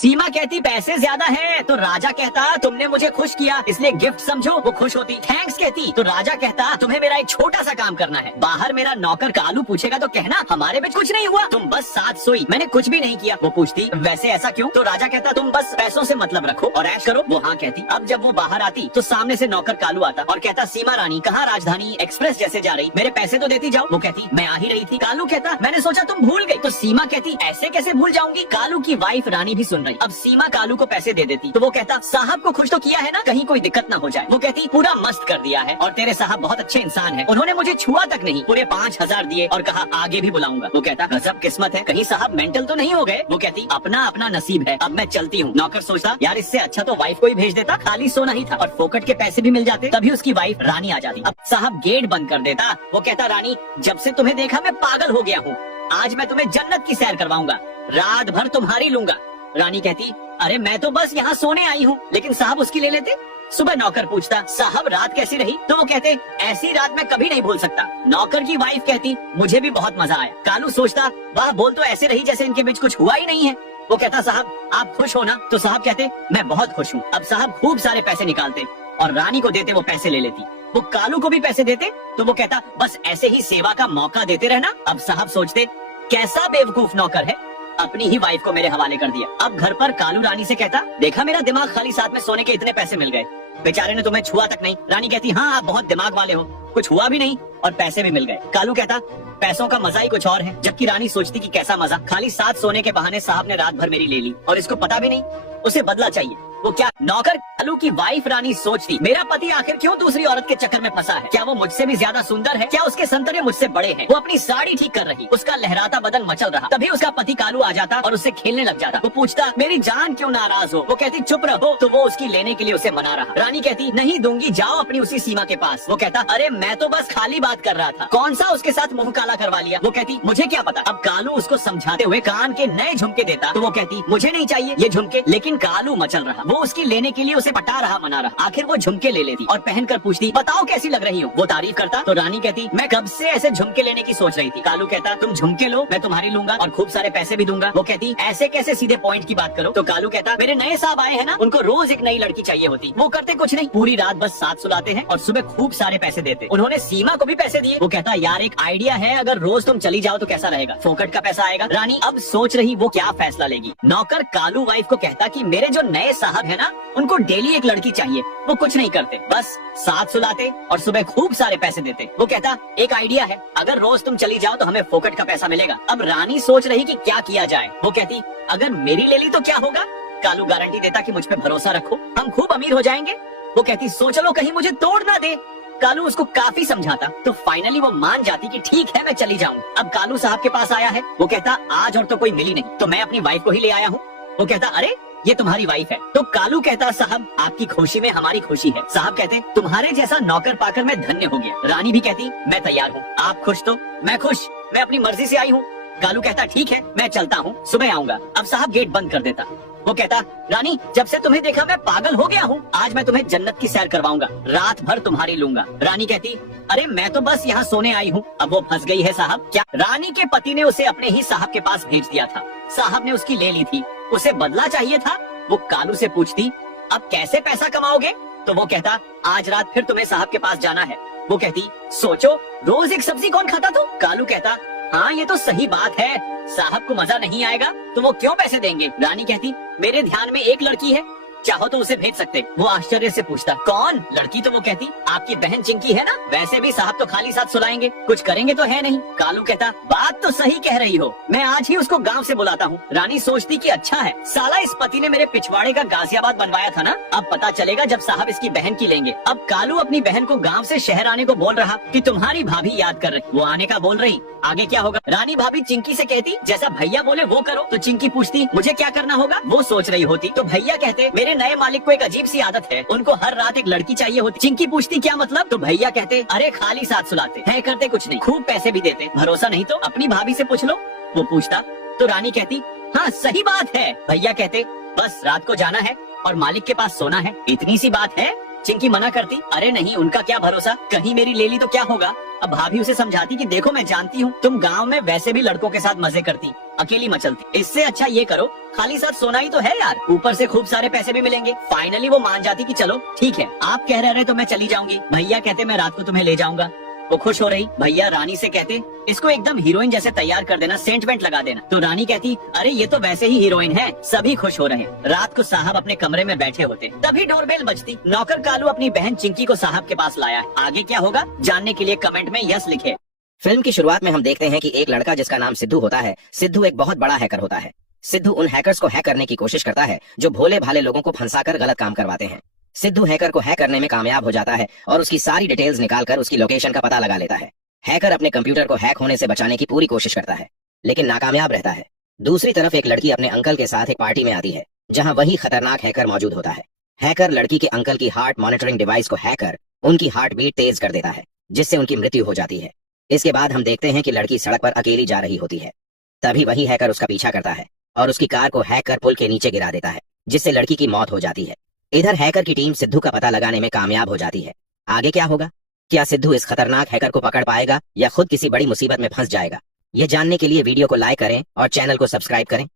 सीमा कहती पैसे ज्यादा है, तो राजा कहता तुमने मुझे खुश किया इसलिए गिफ्ट समझो। वो खुश होती। थैंक्स कहती तो राजा कहता तुम्हें मेरा एक छोटा सा काम करना है। बाहर मेरा नौकर कालू पूछेगा तो कहना हमारे बीच कुछ नहीं हुआ, तुम बस साथ सोई, मैंने कुछ भी नहीं किया। वो पूछती वैसे ऐसा क्यों? तो राजा कहता तुम बस पैसों से मतलब रखो और ऐश करो। वो हाँ कहती। अब जब वो बाहर आती तो सामने से नौकर कालू आता और कहता सीमा रानी कहाँ राजधानी एक्सप्रेस जैसे जा रही, मेरे पैसे तो देती जाओ। वो कहती मैं आ ही रही थी। कालू कहता मैंने सोचा तुम भूल गई। तो सीमा कहती ऐसे कैसे भूल जाऊंगी। कालू की वाइफ रानी भी सुन रही। अब सीमा कालू को पैसे दे देती तो वो कहता साहब को खुश तो किया है ना, कहीं कोई दिक्कत ना हो जाए। वो कहती पूरा मस्त कर दिया है और तेरे साहब बहुत अच्छे इंसान हैं, उन्होंने मुझे छुआ तक नहीं, पूरे 5,000 दिए और कहा आगे भी बुलाऊंगा। वो कहता गजब किस्मत है, कहीं साहब मेंटल तो नहीं हो गए। वो कहती अपना अपना नसीब है, अब मैं चलती हूँ। नौकर सोचता यार इससे अच्छा तो वाइफ को ही भेज देता, खाली सोना ही था और फोकट के पैसे भी मिल जाते। तभी उसकी वाइफ रानी आ जाती। अब साहब गेट बंद कर देता। वो कहता रानी जब से तुम्हें देखा मैं पागल हो गया हूँ, आज मैं तुम्हें जन्नत की सैर करवाऊंगा, रात भर तुम्हारी लूंगा। रानी कहती अरे मैं तो बस यहाँ सोने आई हूँ, लेकिन साहब उसकी ले लेते। सुबह नौकर पूछता साहब रात कैसी रही? तो वो कहते ऐसी रात मैं कभी नहीं भूल सकता। नौकर की वाइफ कहती मुझे भी बहुत मजा आया। कालू सोचता वाह बोल तो ऐसे रही जैसे इनके बीच कुछ हुआ ही नहीं है। वो कहता साहब आप खुश हो ना? तो साहब कहते मैं बहुत खुश हूँ। अब साहब खूब सारे पैसे निकालते और रानी को देते, वो पैसे ले लेती। वो कालू को भी पैसे देते तो वो कहता बस ऐसे ही सेवा का मौका देते रहना। अब साहब सोचते कैसा बेवकूफ नौकर है, अपनी ही वाइफ को मेरे हवाले कर दिया। अब घर पर कालू रानी से कहता देखा मेरा दिमाग खाली, साथ में सोने के इतने पैसे मिल गए, बेचारे ने तुम्हें छुआ तक नहीं। रानी कहती हाँ आप बहुत दिमाग वाले हो, कुछ हुआ भी नहीं और पैसे भी मिल गए। कालू कहता पैसों का मजा ही कुछ और है। जबकि रानी सोचती कि कैसा मजा, खाली साथ सोने के बहाने साहब ने रात भर मेरी ले ली और इसको पता भी नहीं, उसे बदला चाहिए। वो क्या नौकर कालू की वाइफ रानी सोचती मेरा पति आखिर क्यों दूसरी औरत के चक्कर में फंसा है, क्या वो मुझसे भी ज्यादा सुंदर है, क्या उसके संतरे मुझसे बड़े हैं। वो अपनी साड़ी ठीक कर रही, उसका लहराता बदन मचल रहा, तभी उसका पति कालू आ जाता और उससे खेलने लग जाता। वो पूछता मेरी जान क्यों नाराज हो? वो कहती चुप रहो। तो वो उसकी लेने के लिए उसे मना रहा। रानी कहती नहीं दूंगी, जाओ अपनी उसी सीमा के पास। वो कहता अरे मैं तो बस खाली बात कर रहा था, कौन सा उसके साथ मुंह काला करवा लिया। वो कहती मुझे क्या पता। अब कालू उसको समझाते हुए कान के नए झुमके देता तो वो कहती मुझे नहीं चाहिए ये झुमके। लेकिन कालू मचल रहा, वो उसकी लेने के लिए उसे पटा रहा, मना रहा। आखिर वो झुमके ले लेती और पहनकर पूछती बताओ कैसी लग रही हो। वो तारीफ करता तो रानी कहती मैं कब से ऐसे झुमके लेने की सोच रही थी। कालू कहता तुम झुमके लो, मैं तुम्हारी लूंगा और खूब सारे पैसे भी दूंगा। वो कहती ऐसे कैसे, सीधे पॉइंट की बात करो। तो कालू कहता मेरे नए साहब आए हैं ना, उनको रोज एक नई लड़की चाहिए होती, वो करते कुछ नहीं, पूरी रात बस साथ सुलाते हैं और सुबह खूब सारे पैसे देते। उन्होंने सीमा को भी पैसे दिए। वो कहता यार एक आइडिया है, अगर रोज तुम चली जाओ तो कैसा रहेगा, फोकट का पैसा आएगा। रानी अब सोच रही वो क्या फैसला लेगी। नौकर कालू वाइफ को कहता कि मेरे जो नए साहब है ना, उनको डेली एक लड़की चाहिए, वो कुछ नहीं करते, बस साथ सुलाते और सुबह खूब सारे पैसे देते। वो कहता एक आइडिया है, अगर रोज तुम चली जाओ तो हमें फोकट का पैसा मिलेगा। अब रानी सोच रही कि क्या किया जाए। वो कहती अगर मेरी ले ली तो क्या होगा? कालू गारंटी देता कि मुझ पे भरोसा रखो, हम खूब अमीर हो जाएंगे। वो कहती सोच लो कहीं मुझे तोड़ ना दे। कालू उसको काफी समझाता तो फाइनली वो मान जाती कि ठीक है मैं चली जाऊँ। अब कालू साहब के पास आया है। वो कहता आज और तो कोई मिली नहीं, तो मैं अपनी वाइफ को ही ले आया हूँ। वो कहता अरे ये तुम्हारी वाइफ है। तो कालू कहता साहब आपकी खुशी में हमारी खुशी है। साहब कहते तुम्हारे जैसा नौकर पाकर मैं धन्य हो गया। रानी भी कहती मैं तैयार हूँ, आप खुश तो मैं खुश, मैं अपनी मर्जी से आई हूँ। कालू कहता ठीक है मैं चलता हूँ, सुबह आऊंगा। अब साहब गेट बंद कर देता। वो कहता रानी जब से तुम्हें देखा मैं पागल हो गया हूँ, आज मैं तुम्हें जन्नत की सैर करवाऊंगा, रात भर तुम्हारी लूंगा। रानी कहती अरे मैं तो बस यहाँ सोने आई हूँ। अब वो फंस गई है साहब। क्या रानी के पति ने उसे अपने ही साहब के पास भेज दिया था, साहब ने उसकी ले ली थी, उसे बदला चाहिए था। वो कालू से पूछती अब कैसे पैसा कमाओगे? तो वो कहता आज रात फिर तुम्हें साहब के पास जाना है। वो कहती सोचो रोज एक सब्जी कौन खाता? तो कालू कहता हाँ ये तो सही बात है, साहब को मजा नहीं आएगा तो वो क्यों पैसे देंगे। रानी कहती मेरे ध्यान में एक लड़की है, चाहो तो उसे भेज सकते। वो आश्चर्य से पूछता कौन लड़की? तो वो कहती आपकी बहन चिंकी है ना, वैसे भी साहब तो खाली साथ सुलाएंगे, कुछ करेंगे तो है नहीं। कालू कहता बात तो सही कह रही हो, मैं आज ही उसको गांव से बुलाता हूँ। रानी सोचती कि अच्छा है, साला इस पति ने मेरे पिछवाड़े का गाजियाबाद बनवाया था ना, अब पता चलेगा जब साहब इसकी बहन की लेंगे। अब कालू अपनी बहन को गाँव से शहर आने को बोल रहा कि तुम्हारी भाभी याद कर रही। वो आने का बोल रही, आगे क्या होगा? रानी भाभी चिंकी से कहती जैसा भैया बोले वो करो। तो चिंकी पूछती मुझे क्या करना होगा? वो सोच रही होती। तो भैया कहते मेरे नए मालिक को एक अजीब सी आदत है, उनको हर रात एक लड़की चाहिए होती। चिंकी पूछती क्या मतलब? तो भैया कहते अरे खाली साथ सुलाते हैं, करते कुछ नहीं, खूब पैसे भी देते, भरोसा नहीं तो अपनी भाभी से पूछ लो। वो पूछता तो रानी कहती हाँ सही बात है। भैया कहते बस रात को जाना है और मालिक के पास सोना है, इतनी सी बात है। चिंकी मना करती, अरे नहीं उनका क्या भरोसा, कहीं मेरी ले ली तो क्या होगा। अब भाभी उसे समझाती कि देखो मैं जानती हूँ तुम गांव में वैसे भी लड़कों के साथ मजे करती, अकेली मचलती, इससे अच्छा ये करो खाली साथ सोना ही तो है यार, ऊपर से खूब सारे पैसे भी मिलेंगे। फाइनली वो मान जाती कि चलो ठीक है आप कह रहे तो मैं चली जाऊंगी। भैया कहते मैं रात को तुम्हें ले जाऊंगा। वो खुश हो रही। भैया रानी से कहते इसको एकदम हीरोइन जैसे तैयार कर देना, सेंट वेंट लगा देना। तो रानी कहती अरे ये तो वैसे ही हीरोइन है। सभी खुश हो रहे हैं। रात को साहब अपने कमरे में बैठे होते, तभी डोरबेल बजती। नौकर कालू अपनी बहन चिंकी को साहब के पास लाया है। आगे क्या होगा जानने के लिए कमेंट में यस लिखे। फिल्म की शुरुआत में हम देखते हैं कि एक लड़का जिसका नाम सिद्धू होता है, सिद्धू एक बहुत बड़ा हैकर होता है। सिद्धू उन हैकर्स को हैक करने की कोशिश करता है जो भोले भाले लोगों को फंसाकर गलत काम करवाते हैं। सिद्धू हैकर को हैक करने में कामयाब हो जाता है और उसकी सारी डिटेल्स निकालकर उसकी लोकेशन का पता लगा लेता है। हैकर अपने कंप्यूटर को हैक होने से बचाने की पूरी कोशिश करता है लेकिन नाकामयाब रहता है। दूसरी तरफ एक लड़की अपने अंकल के साथ एक पार्टी में आती है जहां वही खतरनाक हैकर मौजूद होता है। हैकर लड़की के अंकल की हार्ट मॉनिटरिंग डिवाइस को हैक कर उनकी हार्ट बीट तेज कर देता है जिससे उनकी मृत्यु हो जाती है। इसके बाद हम देखते हैं कि लड़की सड़क पर अकेली जा रही होती है। तभी वही हैकर उसका पीछा करता है और उसकी कार को हैक कर पुल के नीचे गिरा देता है जिससे लड़की की मौत हो जाती है। इधर हैकर की टीम सिद्धू का पता लगाने में कामयाब हो जाती है। आगे क्या होगा? क्या सिद्धू इस खतरनाक हैकर को पकड़ पाएगा या खुद किसी बड़ी मुसीबत में फंस जाएगा? ये जानने के लिए वीडियो को लाइक करें और चैनल को सब्सक्राइब करें।